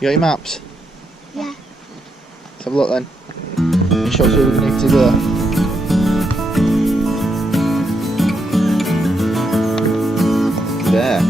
You got your maps? Yeah. Let's have a look then. It shows where we need to go. There.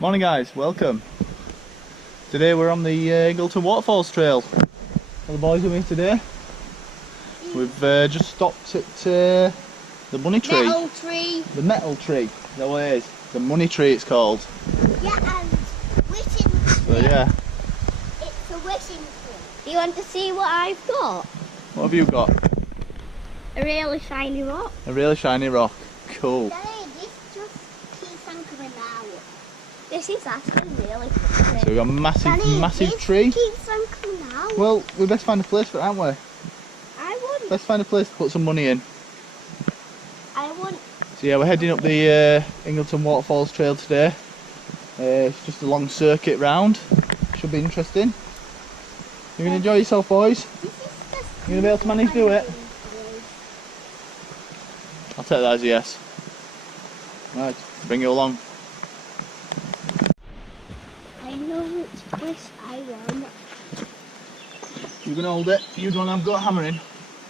Morning guys, welcome. Today we're on the Ingleton Waterfalls Trail. All the boys with me today. We've just stopped at the money tree. Nettle tree. The nettle tree, is that what it is? The money tree it's called. Yeah, and wishing tree. So yeah. It's a wishing tree. Do you want to see what I've got? What have you got? A really shiny rock. A really shiny rock. Cool. Daddy, this just keeps on coming out. This is actually really pretty. So we've got a massive, Daddy, massive this tree. keeps on coming out. Well, we best find a place for it, aren't we? I want. Let's find a place to put some money in. I want. So yeah, we're heading up the Ingleton Waterfalls Trail today. It's just a long circuit round. Should be interesting. You're going to enjoy yourself, boys? You're going to be able to manage to do it? I'll take that as a yes. Right, bring you along. I know which wish I want. You can hold it. You don't have got a hammer in.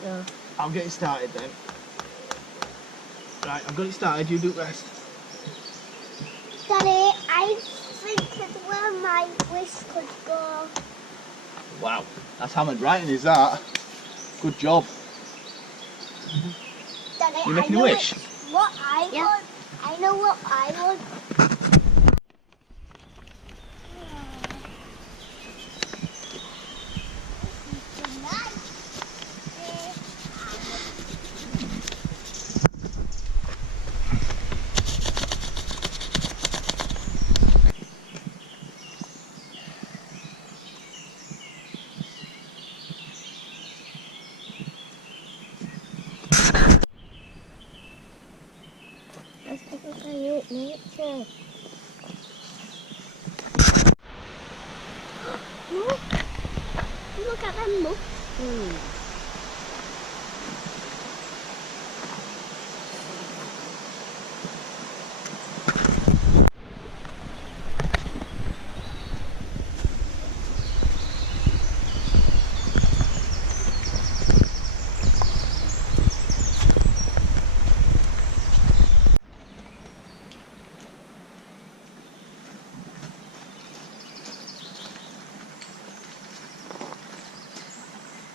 No. I'll get it started then. Right, I've got it started. You do the rest. Daddy, I think that's where my wish could go. Wow, that's hammered writing, is that? Good job. Daddy, You making I a know wish? what I want. I know what I want. Let's take a look at nature. Look at them mushrooms.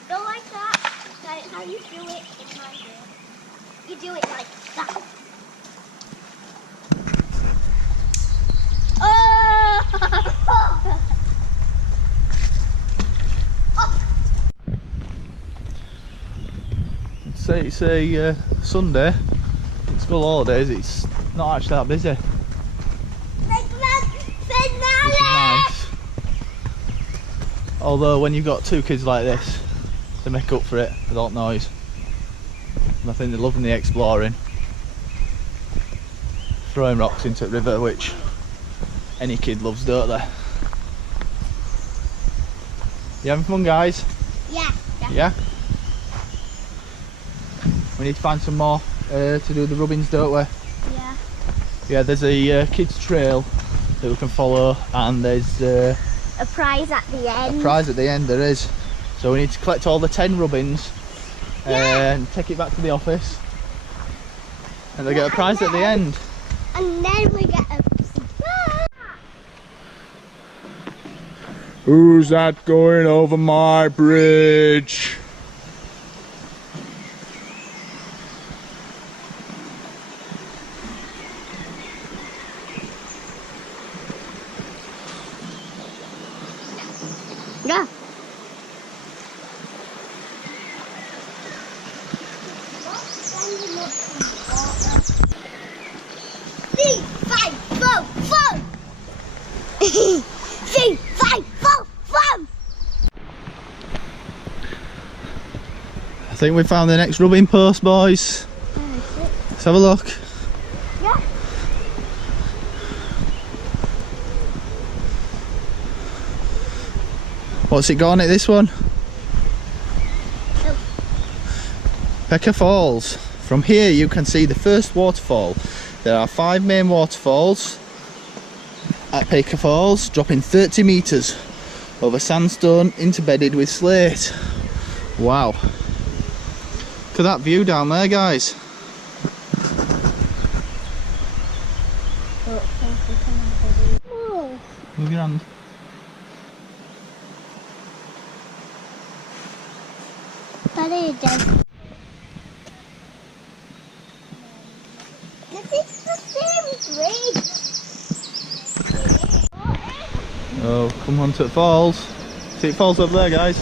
Go like that. That is how you do it in my room. You do it like that. Oh! Say it's a Sunday. School holidays. It's not actually that busy. Which is nice. Although when you've got two kids like this, they make up for it with all noise. And I think they're loving the exploring. Throwing rocks into the river, which any kid loves, don't they? You having fun, guys? Yeah. Yeah? We need to find some more to do the rubbings, don't we? Yeah. Yeah, there's a kids trail that we can follow, and there's a prize at the end. A prize at the end, there is. So we need to collect all the 10 rubbings and take it back to the office, and they get a prize at the end. And then we get a surprise. Who's that going over my bridge? Yeah. 3, 5, 4, 4. 3, 5, 4, 4. I think we found the next rubbing post, boys. Let's have a look. Yeah. What's it got on it, this one? Pecker Falls. From here you can see the first waterfall. There are 5 main waterfalls at Pecker Falls, dropping 30 metres over sandstone interbedded with slate. Wow. Look at that view down there, guys. Move your hand. Daddy, Dad. This is the same bridge. Oh, come on to the falls. See, it falls over there, guys.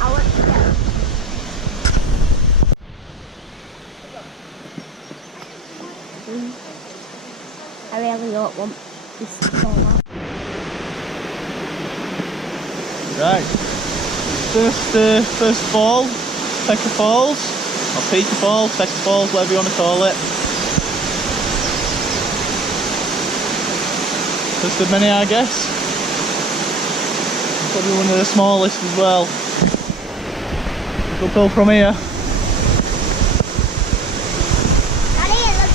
I want to go. I really don't want this to fall off. Right. First fall, Pecker Falls, or Pecker Falls, Pecker Falls, whatever you want to call it. First of many, I guess. Probably one of the smallest as well. Uphill from here. Daddy, look.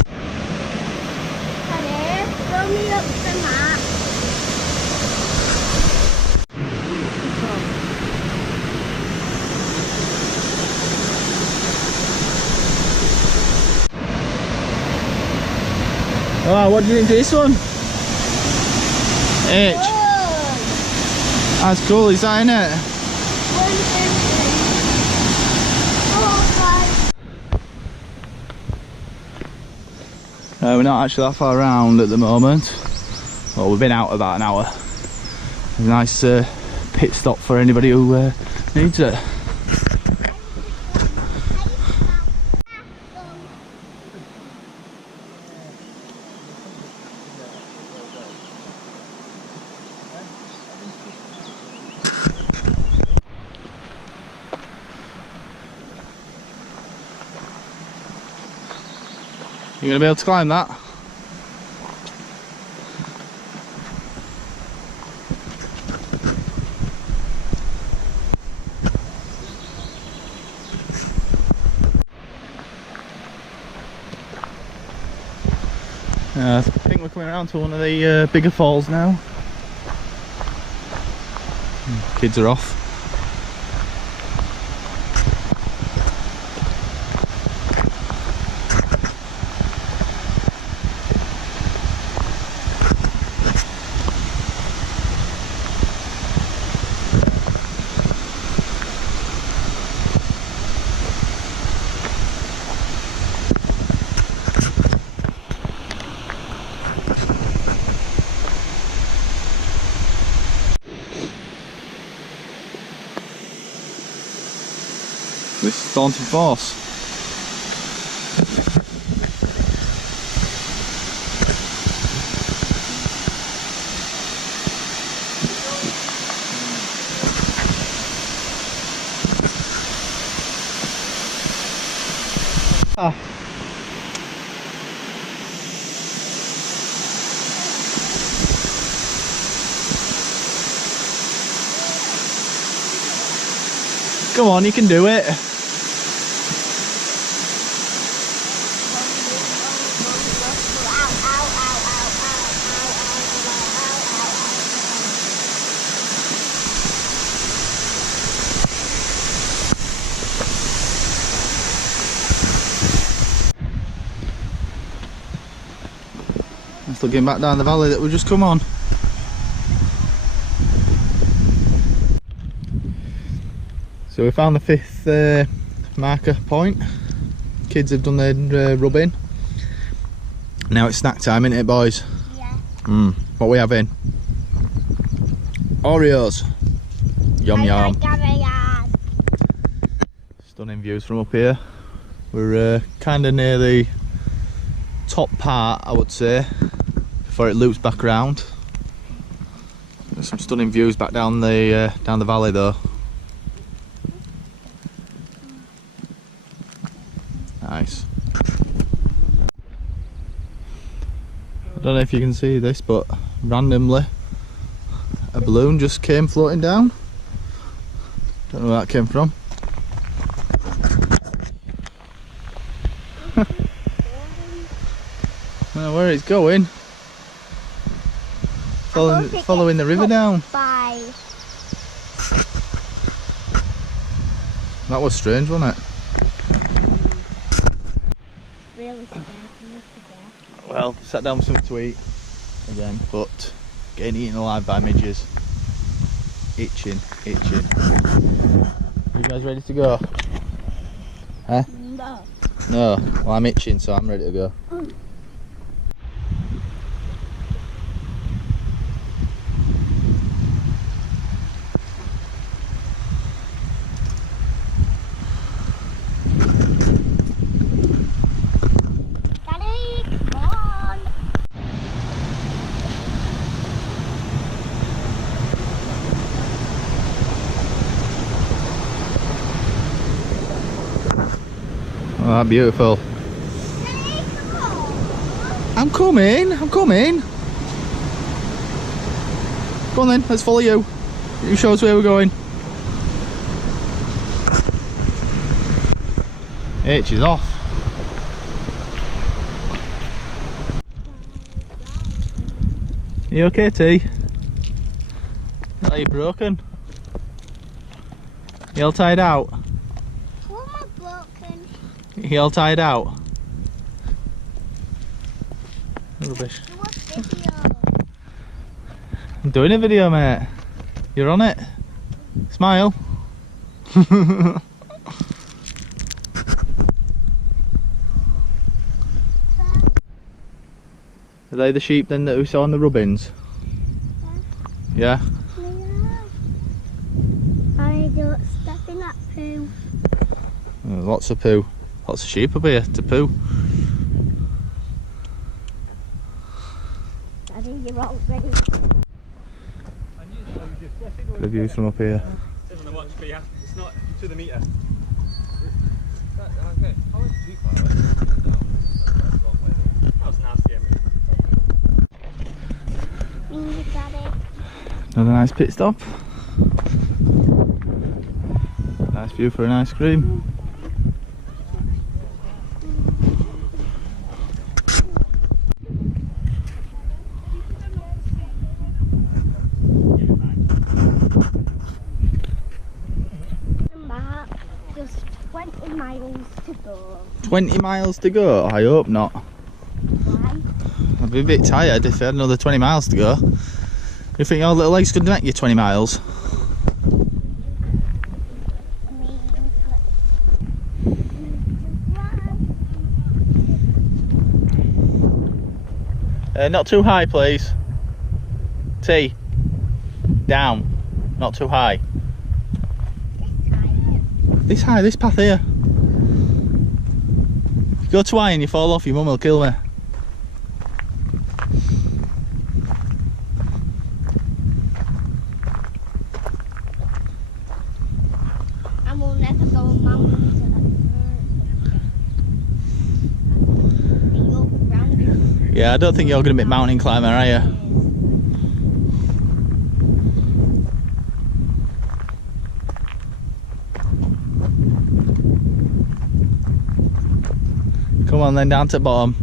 Daddy, throw me up the map. Alright, what do you think of this one? H. That's cool, is that, innit? We're not actually that far around at the moment. Well, we've been out about an hour. A nice pit stop for anybody who needs it. You gonna be able to climb that? I think we're coming around to one of the bigger falls now. Kids are off. This daunting force. Come on, you can do it. It's looking back down the valley that we just come on. So we found the 5th marker point. Kids have done their rubbing. Now it's snack time, isn't it, boys? Yeah. What are we having? Oreos. Yum yum. Stunning views from up here. We're kind of near the top part, I would say, before it loops back around. There's some stunning views back down the valley though. Nice. I don't know if you can see this, but randomly a balloon just came floating down. Don't know where that came from. I don't know where it's going. Following the river down. Bye. That was strange, wasn't it? Really scared. Well, sat down with something to eat again, but getting eaten alive by midges. Itching. You guys ready to go? Huh? No. No. Well, I'm itching, so I'm ready to go. Daddy, come on. Oh, beautiful. Daddy, come on. I'm coming. Go on then, let's follow you. You show us where we're going. H is off. You okay, T? Are you broken? You all tired out? How am I broken? You all tired out? Rubbish. Do a video. I'm doing a video, mate. You're on it. Smile. Are they the sheep then that we saw on the rubbins? Yeah? I don't step in that poo. Oh, lots of poo. Lots of sheep up here to poo. Daddy, you're all ready. Good views from up here. It's not to the meter. Okay. How is it too far away? That's the wrong way though. That was nasty, Emily. Daddy. Another nice pit stop. Nice view for an ice cream. Just 20 miles to go. 20 miles to go? I hope not. Why? I'd be a bit tired if I had another 20 miles to go. You think your little legs could make you 20 miles? Not too high, please. T. Down. Not too high. This high, this path here. If you go too high and you fall off, your mum will kill me. I will never go on mountains again. Yeah, I don't think you're going to be a mountain climber, are you? Come on then, down to the bottom.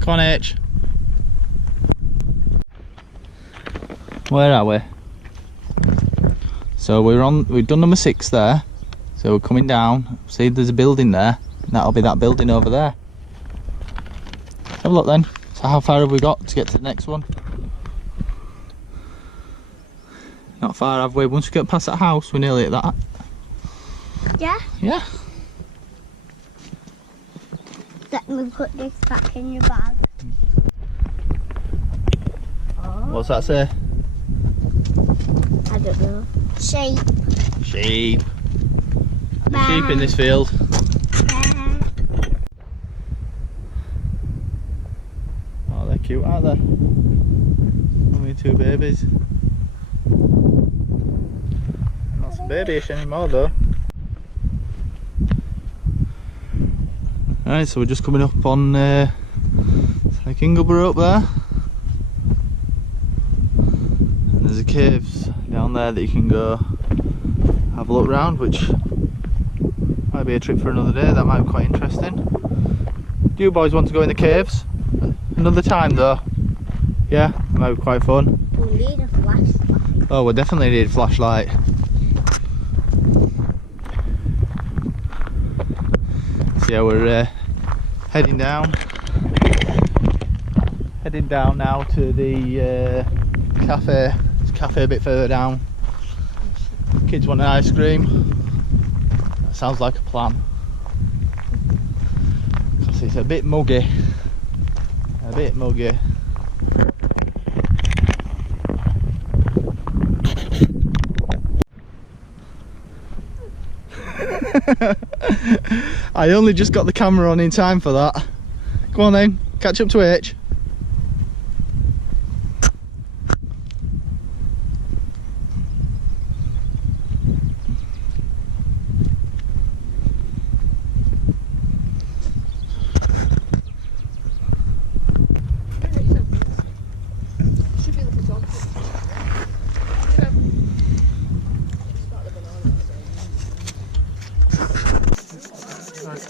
Come on, H. Where are we? So we've done number 6 there. So we're coming down. See, there's a building there. That'll be that building over there. Have a look then. So how far have we got to get to the next one? Not far, have we? Once we get past that house, we're nearly at that. Yeah? Yeah. Let me put this back in your bag. What's that say? I don't know. Sheep. Sheep. Sheep in this field. Oh, they're cute, aren't they? Only 2 babies. Not so babyish anymore though. Alright, so we're just coming up on it's like Ingleborough up there. And there's a caves down there that you can go have a look round, which might be a trip for another day. That might be quite interesting. Do you boys want to go in the caves? Another time though. Yeah, might be quite fun. We need a flashlight. Oh, we definitely need a flashlight. So yeah, we're heading down now to the cafe. It's a cafe a bit further down. Kids want an ice cream. That sounds like a plan. Because it's a bit muggy. A bit muggy. I only just got the camera on in time for that. Go on then, catch up to H.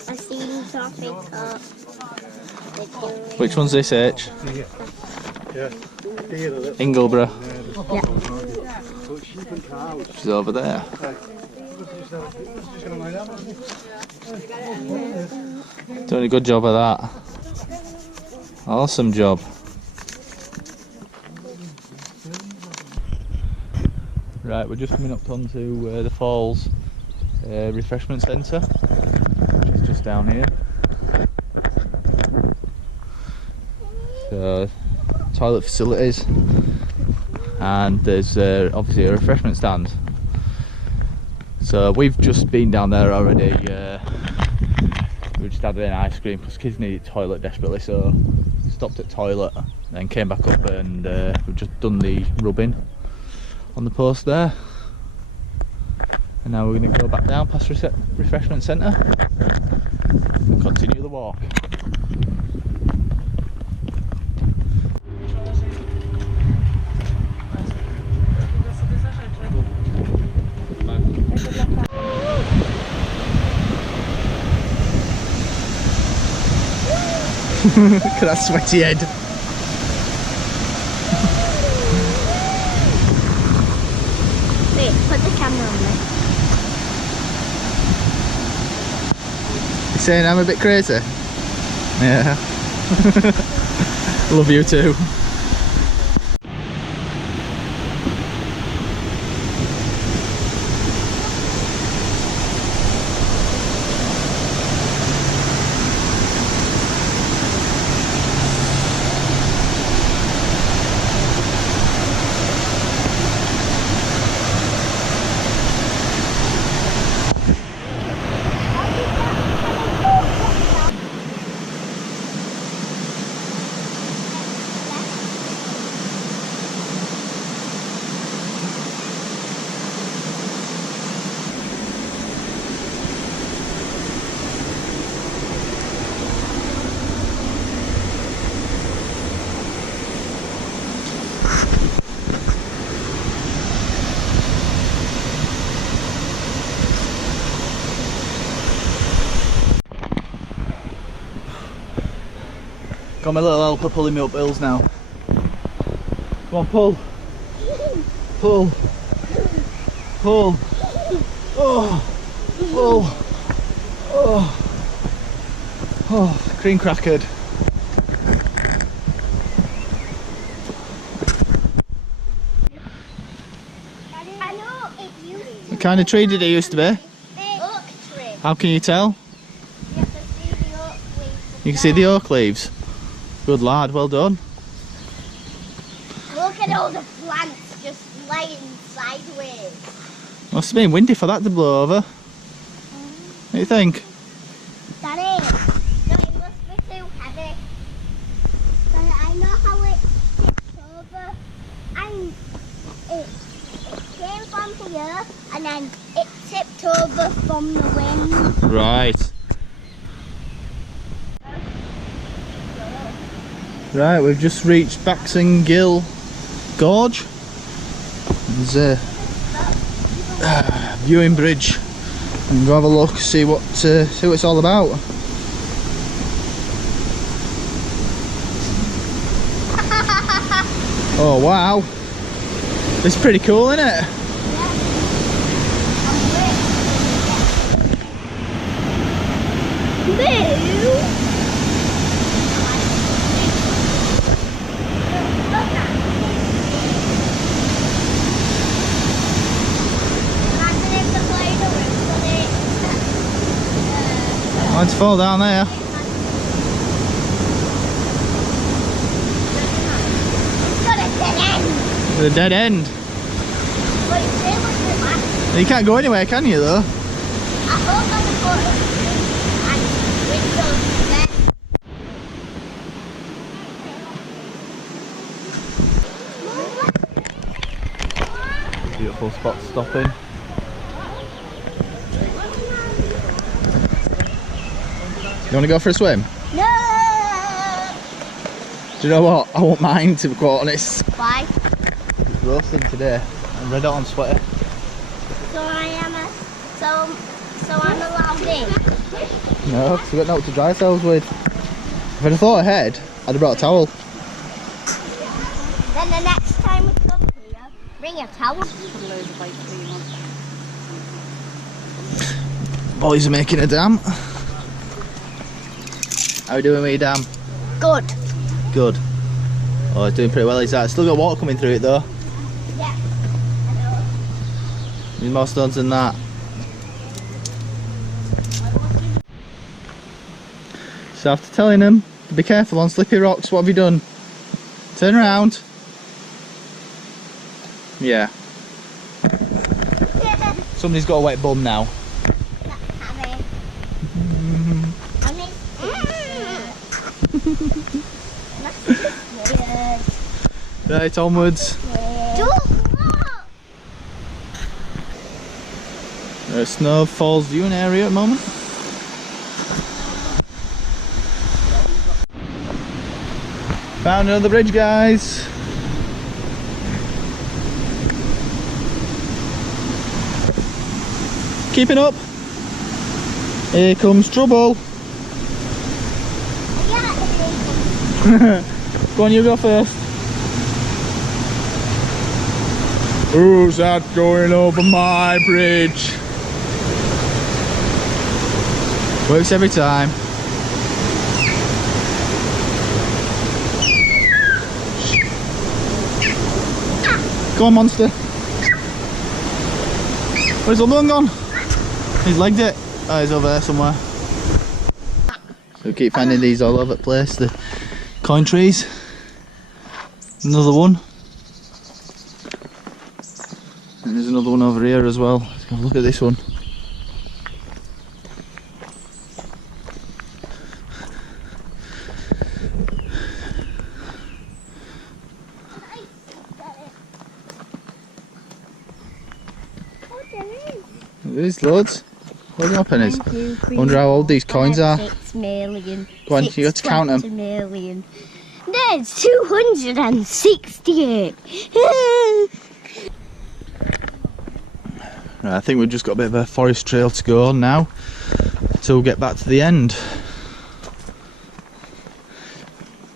I seen something up. Which one's this, H? Ingleborough. Yeah. She's over there. Doing a good job of that. Awesome job. Right, we're just coming up onto the Falls refreshment centre, which is just down here. So, toilet facilities, and there's obviously a refreshment stand. So we've just been down there already. We just had an ice cream because kids needed toilet desperately, so stopped at toilet, then came back up, and we've just done the rubbing on the post there. And now we're going to go back down past refreshment centre and continue the walk. Look at that sweaty head. Wait, put the camera on me. You saying I'm a bit crazy? Yeah. Love you too. Got my little helper pulling me up hills now. Come on, pull. Pull. Pull. Oh. Oh. Oh. Oh, cream crackered. I know it used to What kind of tree did it used to be? oak tree. How can you tell? You have to see the oak leaves. You can see the oak leaves. Good lad, well done. Look at all the plants just laying sideways. Must have been windy for that to blow over. What do you think? Daddy, no, it must be too heavy. Daddy, I know how it tipped over. It came from here and then it tipped over from the wind. Right. Right, we've just reached Baxing Gill Gorge. There's a viewing bridge. And go have a look, see what it's all about. Oh wow, it's pretty cool, isn't it? Mine's fall down there. The dead end. You can't go anywhere, can you though? Beautiful spot stopping. You want to go for a swim? No! Do you know what? I won't mind, to be quite honest. Why? It's roasting today. I'm red hot on sweater. So I'm allowed in? No, because we've got nothing to dry ourselves with. If I'd have thought ahead, I'd have brought a towel. Then the next time we come here, bring a towel. Boys are making a dam. How are we doing with your dam? Good. Good. Oh, it's doing pretty well, is that? Still got water coming through it though. Yeah. Need more stones than that. So after telling them to be careful on slippy rocks, what have you done? Turn around. Yeah. Somebody's got a wet bum now. Right, onwards. Snow Falls viewing area at the moment. Found another bridge, guys. Keeping up. Here comes trouble. Go on, you go first. Who's that going over my bridge? Works every time. Go on, monster. Where's the one gone? He's legged it. Oh, he's over there somewhere. So we keep finding these all over the place. The coin trees. Another one. And there's another one over here as well. Let's have a look at this one. There's loads. Where's my pennies? I wonder how old these coins are. 6 million. Go on, you got to count them. Million. There's 268. Right, I think we've just got a bit of a forest trail to go on now till we get back to the end.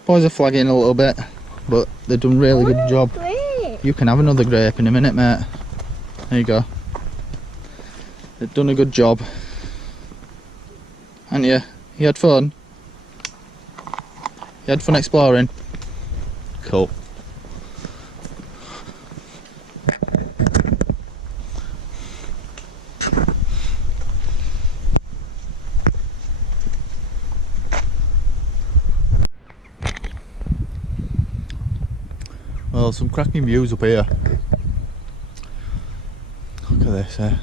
Boys are flagging a little bit, but they've done a really good job. Great. You can have another grape in a minute, mate. There you go. They've done a good job. Haven't you? You had fun? You had fun exploring? Cool. Well, some cracking views up here. Look at this, eh?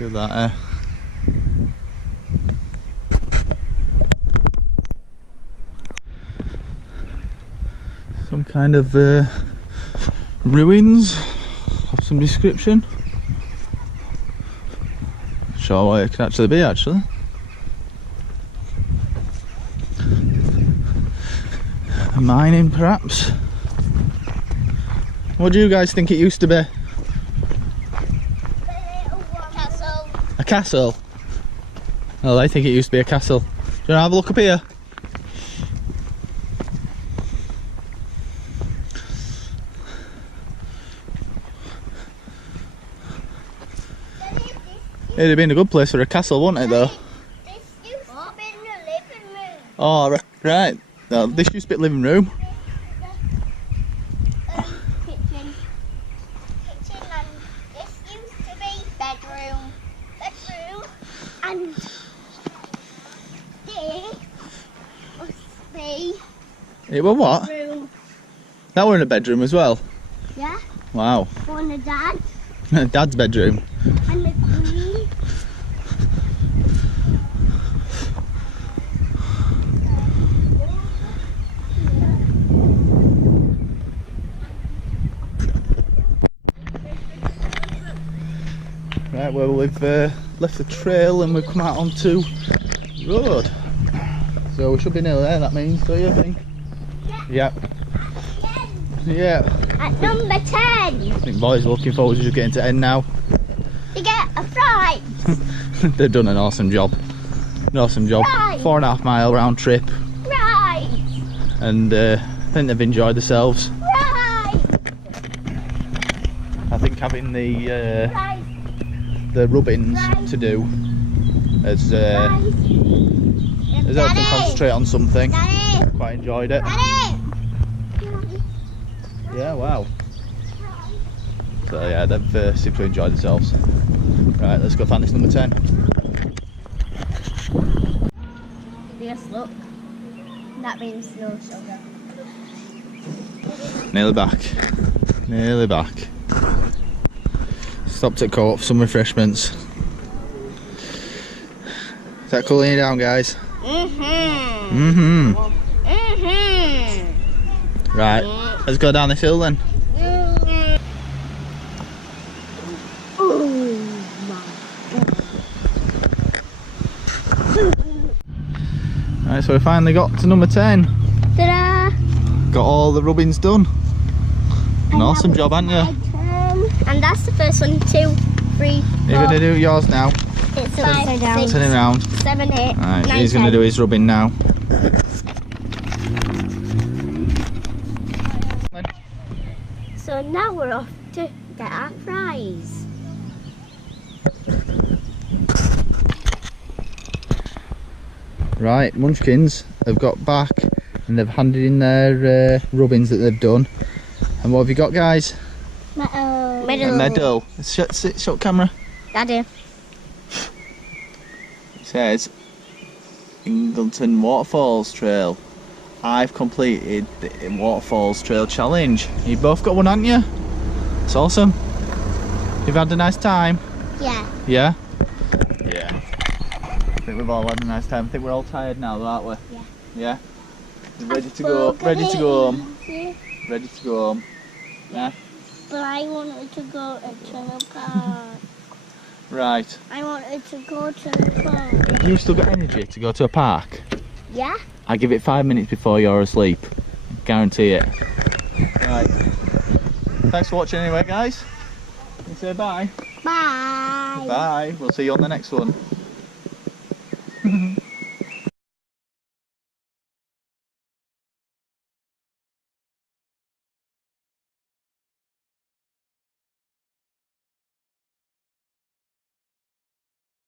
Look at that, eh? Some kind of ruins of some description. Sure what it could actually be, actually. A mining, perhaps. What do you guys think it used to be? Castle. A castle? Well, I think it used to be a castle. Do you want to have a look up here? It'd have been a good place for a castle, wouldn't it, though? This used to be in the living room. Oh, right. No, this used to be living room. Kitchen. Kitchen, and this used to be bedroom. Bedroom. And this must be It was what? room. That were in a bedroom as well. Yeah? Wow. One of Dad. Dad's bedroom. And the Queen. Right, well, we've left the trail and we've come out onto the road. So we should be nearly there, that means, do you think? Yeah. Yeah. At number 10, I think boys are looking forward to just getting to end now. you get a prize. They've done an awesome job. An awesome job. Right. 4.5 mile round trip. Prize. And I think they've enjoyed themselves. Prize. I think having the Prize. rubbings to do has helped them concentrate on something. Daddy. Quite enjoyed it. Daddy. Yeah, wow. So yeah, they've seemed to enjoy themselves. Right, let's go find this number 10. Yes, look. That means no sugar. Nearly back. Nearly back. Stopped at Co-op for some refreshments. Is that cooling you down, guys? Mm-hmm. Mm-hmm. Mm-hmm. Right, let's go down this hill then. Oh my God. Right, so we finally got to number 10. Ta-da! Got all the rubbings done. An awesome job, haven't you? And that's the first one, 2, 3, 4. You're going to do yours now. It's 5, 6, Turn it round. 7, 8, Right, 9, he's going to 10. do his rubbing now. So now we're off to get our prize. Right, Munchkins have got back and they've handed in their rubbings that they've done. And what have you got, guys? Medal. A medal. Shut camera. Daddy. It says Ingleton Waterfalls Trail. I've completed the Waterfalls Trail challenge. You both got one, haven't you? It's awesome. You've had a nice time? Yeah. Yeah? Yeah. I think we've all had a nice time. I think we're all tired now, though, aren't we? Yeah. Yeah? Ready to go. Ready to go home. Ready to go home. Yeah? But I wanted to go to the park. Right. I wanted to go to the park. You still got energy to go to a park? Yeah? I give it 5 minutes before you're asleep. Guarantee it. Right. Thanks for watching anyway, guys. You say bye. Bye. Bye. We'll see you on the next one.